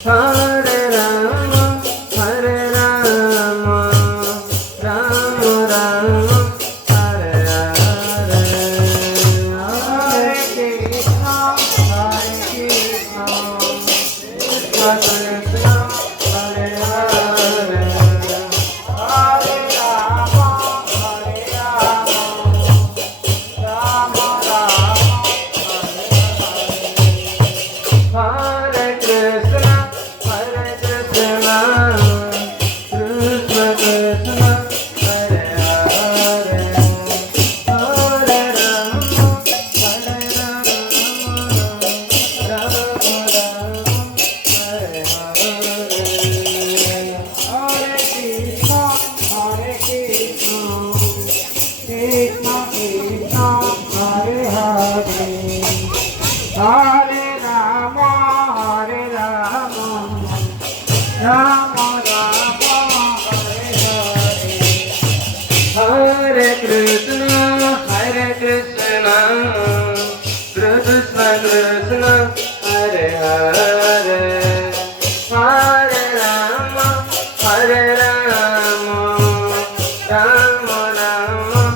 Hare Rama, Hare Rama, Rama Rama, Hare Hare, Hare Krishna, Hare Krishna, Krishna Krishna, Hare Hare, Hare Rama, Hare Rama, Rama Rama, Hare Krishna, Hare Krishna, Krishna Krishna, Hare Hare, Hare Rama, Hare Rama, Rama Rama, Hare Hare, Hare Krishna, Hare Krishna, Krishna Krishna, Hare Hare, Hare Rama, Hare Rama, Rama Rama, Hare Hare, Hare Krishna, Hare Krishna, Krishna Krishna, Hare Hare, Hare Rama, Hare Rama, Rama Rama,